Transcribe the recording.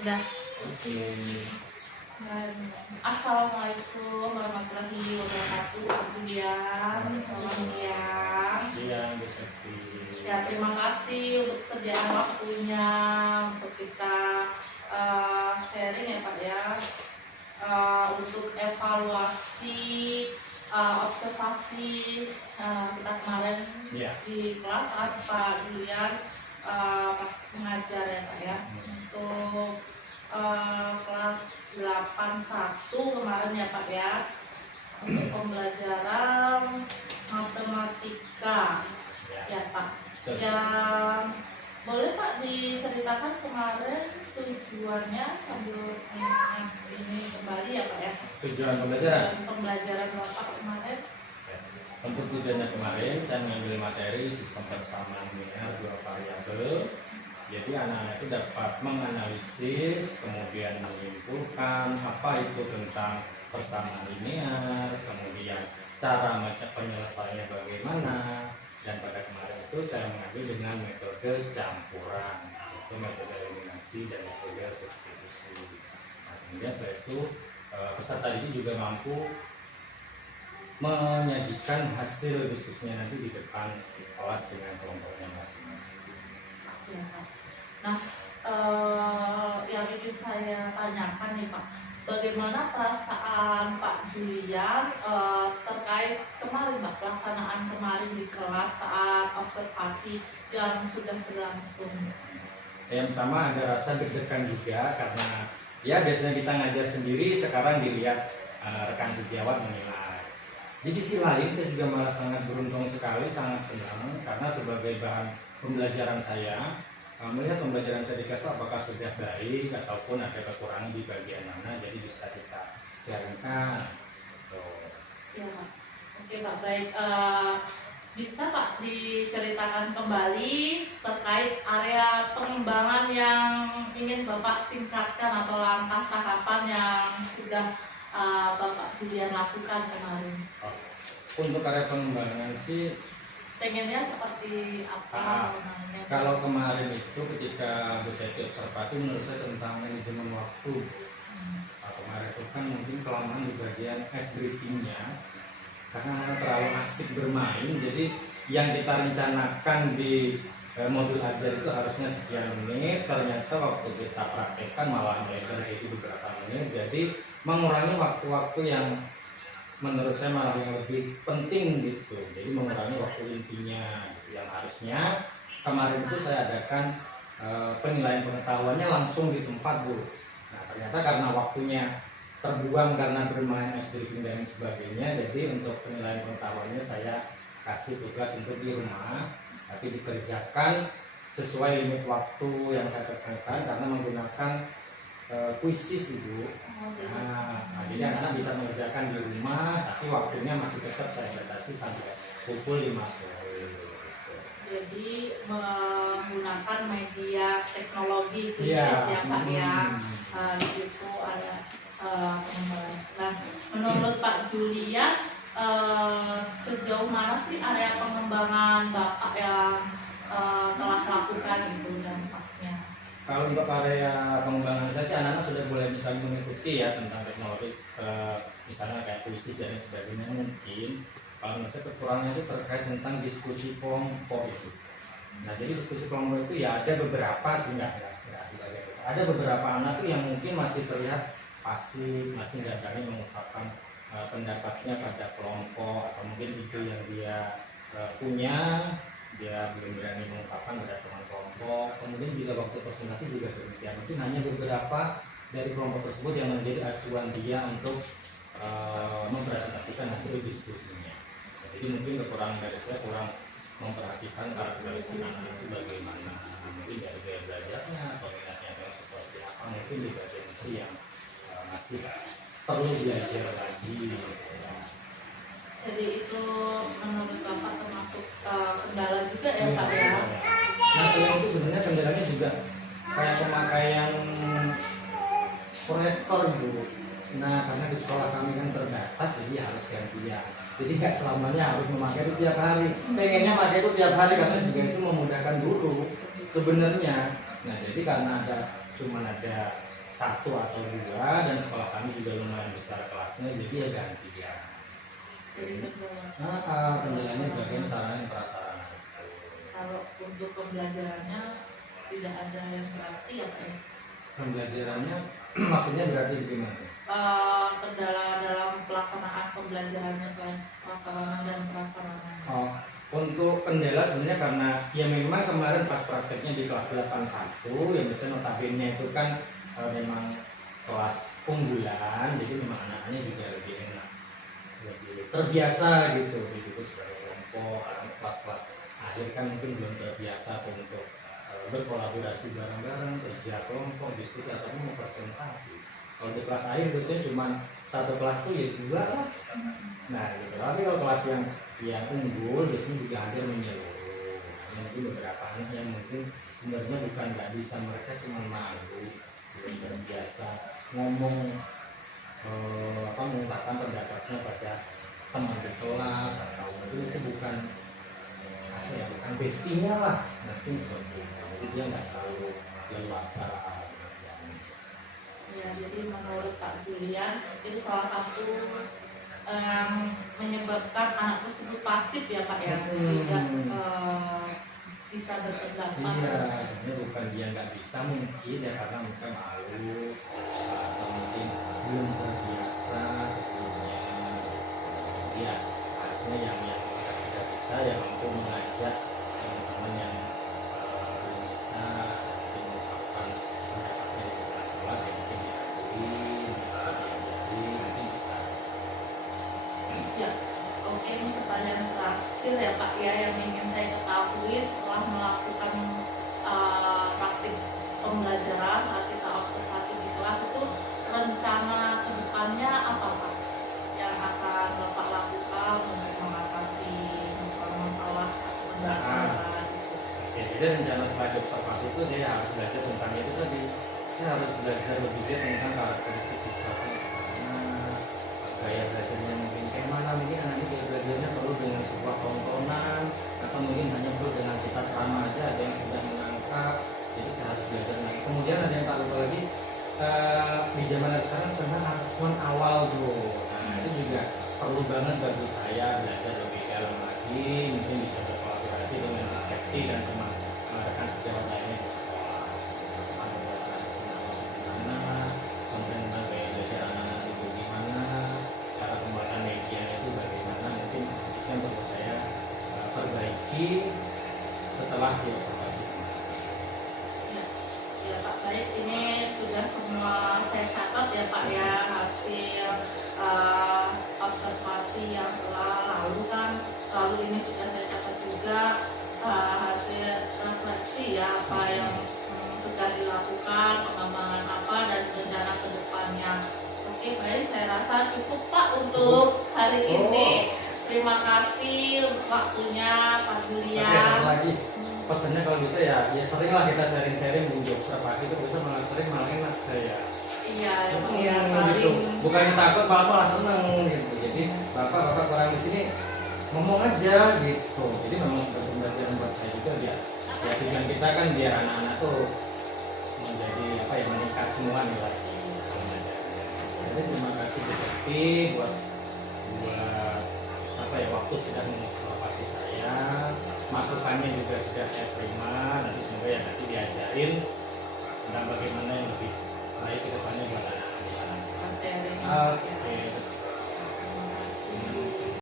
Sudah. Assalamualaikum warahmatullahi wabarakatuh. Julian, selamat siang. Siang, Bu Septi. Ya, terima kasih untuk kesediaan waktunya untuk kita sharing ya Pak ya, untuk evaluasi observasi kita kemarin di kelas saat Pak Julian mengajar ya Pak ya, untuk kelas 81 kemarin ya Pak ya, untuk pembelajaran matematika ya Pak. Yang boleh Pak diceritakan kemarin tujuannya sambil ini kembali ya Pak ya, Tujuan pembelajaran Bapak kemarin. Untuk tujuannya kemarin saya mengambil materi sistem persamaan linear dua variabel. Jadi anak-anak itu dapat menganalisis, kemudian menyimpulkan apa itu tentang persamaan linear, kemudian cara penyelesaiannya bagaimana. Dan pada kemarin itu saya mengambil dengan metode campuran, yaitu metode eliminasi dan metode substitusi. Nah, kemudian setelah itu peserta ini juga mampu menyajikan hasil diskusinya nanti di depan kelas dengan kelompoknya masing-masing. Ya, Pak. Nah, yang ingin saya tanyakan nih Pak, bagaimana perasaan Pak Julian terkait kemarin Pak, pelaksanaan kemarin di kelas saat observasi yang sudah berlangsung? Yang pertama ada rasa deg-degan juga karena ya biasanya kita ngajar sendiri, sekarang dilihat rekan sejawat menilai. Di sisi lain saya juga malah sangat beruntung sekali, sangat senang karena sebagai bahan pembelajaran saya, melihat pembelajaran saya di kelas apakah sudah baik ataupun ada kekurangan di bagian mana, jadi bisa kita sharingkan. Ya Pak. Oke Pak, baik. Bisa Pak diceritakan kembali terkait area pengembangan yang ingin Bapak tingkatkan atau langkah tahapan yang sudah Bapak Julian lakukan kemarin? Untuk area pengembangan sih pengennya seperti apa? Kalau kemarin itu ketika Bu Seti observasi, menurut saya tentang manajemen waktu. Kemarin itu kan mungkin kelamaan di bagian ice breaking-nya karena terlalu asik bermain, jadi yang kita rencanakan di modul ajar itu harusnya sekian menit, ternyata waktu kita praktekkan malah lebar itu beberapa menit, jadi mengurangi waktu-waktu yang menurut saya malah yang lebih penting gitu, jadi mengurangi waktu intinya gitu. Yang harusnya kemarin itu saya adakan penilaian pengetahuannya langsung di tempat Bu. Nah ternyata karena waktunya terbuang karena bermain ice breaking dan sebagainya, jadi untuk penilaian pengetahuannya saya kasih tugas untuk di rumah, tapi dikerjakan sesuai limit waktu yang saya tentukan karena menggunakan kuisis Ibu. Nah, jadi anak-anak bisa mengerjakan di rumah, tapi waktunya masih tetap saya batasi sampai pukul 5 sore. Jadi menggunakan media teknologi khusus ya Pak ya. Di situ ada pengembangan. Nah, menurut Pak Julian sejauh mana sih area pengembangan Bapak yang telah lakukan itu dampaknya? Kalau untuk area pengembangan saya sih anak-anak sudah mulai bisa mengikuti ya tentang teknologi, misalnya kayak kuisis dan sebagainya. Mungkin kalau menurut saya kekurangannya itu terkait tentang diskusi kelompok itu. Nah jadi diskusi kelompok itu ya ada beberapa sih, nggak sebagai besar. Ada beberapa anak tuh yang mungkin masih terlihat pasif, masih nggak berani mengungkapkan pendapatnya pada kelompok, atau mungkin ide yang dia punya dia belum berani mengungkapkan pada teman kelompok. Kemudian juga waktu presentasi juga demikian, mungkin hanya beberapa dari kelompok tersebut yang menjadi acuan dia untuk mempresentasikan hasil diskusinya. Jadi mungkin kekurangan dari saya kurang memperhatikan karakteristik anak itu bagaimana, mungkin dari gaya belajarnya atau minatnya seperti apa, mungkin di bagian itu yang masih perlu belajar lagi. Jadi itu menurut Bapak termasuk kendala juga ya Pak ya? Nah selain itu sebenarnya kendalanya juga kayak pemakaian proyektor Bu. Nah karena di sekolah kami kan terbatas, jadi harus gantian. Jadi nggak selamanya harus memakai itu tiap hari. Pengennya pakai itu tiap hari karena juga itu memudahkan guru sebenarnya. Nah jadi karena cuman ada 1 atau 2, dan sekolah kami juga lumayan besar kelasnya, jadi ya gantian. Jadi kedua. Kendalanya bagian sarana dan prasarana. Kalau untuk pembelajarannya tidak ada yang berarti ya Pak ya? Pembelajarannya maksudnya berarti gimana? Kendala dalam pelaksanaan pembelajarannya selain prasarana dan prasarana. Oh, untuk kendala sebenarnya karena ya memang kemarin pas prakteknya di kelas 81 yang biasanya notabene itu kan memang kelas unggulan, jadi memang anak-anaknya juga lebih enak, lebih terbiasa gitu dididik sebagai kelompok. Kelas-kelas akhir kan mungkin belum terbiasa untuk berkolaborasi bareng-bareng, kerja kelompok, diskusi atau mau presentasi. Kalau di kelas akhir biasanya cuma satu kelas tuh ya 2 lah. Nah gitu. Tapi kalau kelas yang unggul biasanya juga hadir menyeluruh. Mungkin beberapa anak yang mungkin sebenarnya bukan nggak bisa, mereka cuma malu, belum terbiasa ngomong mengungkapkan pendapatnya pada teman di kelas, atau mungkin itu bukan bukan bestinya lah, mungkin seperti itu. Jadi dia nggak terlalu leluasa. Ya, jadi menurut Pak Julian itu salah satu menyebabkan anak tersebut pasif ya Pak ya, tidak bisa berpendapat. Iya, sebenarnya bukan dia nggak bisa, mungkin ya karena mungkin malu atau mungkin belum terbiasa sebelumnya. Iya, harusnya yang tidak bisa yang mampu mengajak teman-teman yang belum bisa mengungkapkan pendapatnya di kelas yang mungkin diakui, mungkin bisa. Ya, oke, ini pertanyaan terakhir ya Pak ya yang ingin saya ketahui setelah melakukan praktik pembelajaran saat kita observasi di kelas itu, rencana kedepannya apa Pak yang akan Bapak lakukan untuk mengatasi masalah pembelajaran itu? Oke, jadi rencana setelah observasi itu saya harus belajar tentang itu tadi. Saya harus belajar lebih detail tentang karakteristik siswa, gaya belajarnya mungkin kayak mana, mungkin anak ini gaya belajarnya perlu dengan sebuah tontonan atau mungkin hanya perlu dengan kita ceramah aja, ada yang sudah menangkap. Jadi saya harus belajar lagi. Kemudian ada yang tak lupa lagi, di zaman sekarang tentang asesmen awal bro. Nah itu juga perlu banget bagi saya belajar lebih dalam lagi, mungkin bisa berkolaborasi dengan fakultas dan teman rekan sejawat lainnya di sekolah. Konten tentang gaya belajar anak-anak itu gimana, cara pembuatan medianya itu bagaimana, mungkin itu yang perlu saya perbaiki setelah diobservasi. Ya Pak, baik, ini sudah semua saya catat ya Pak ya, hasil observasi yang telah lalu kan, lalu ini sudah saya catat juga hasil refleksi ya apa yang sudah dilakukan, pengembangan apa dan rencana ke depannya. Oke baik, saya rasa cukup Pak untuk hari ini. Terima kasih waktunya Pak Julian. Lagi pesannya kalau bisa ya sering lah kita sharing-sharing di observasi itu, bisa malah sering malah enak saya. Iya, gitu. Bukannya takut malah seneng gitu. Jadi bapak kurang di sini ngomong aja gitu. Jadi memang sebagai pembelajaran buat saya juga ya tujuan kita kan biar anak-anak tuh menjadi meningkat semua nilai. Jadi terima kasih seperti buat waktu sudah mengobservasi saya, masukannya juga sudah saya terima. Nanti semoga ya nanti diajarin tentang bagaimana yang lebih baik ke depannya buat anak-anak di sana. Oke.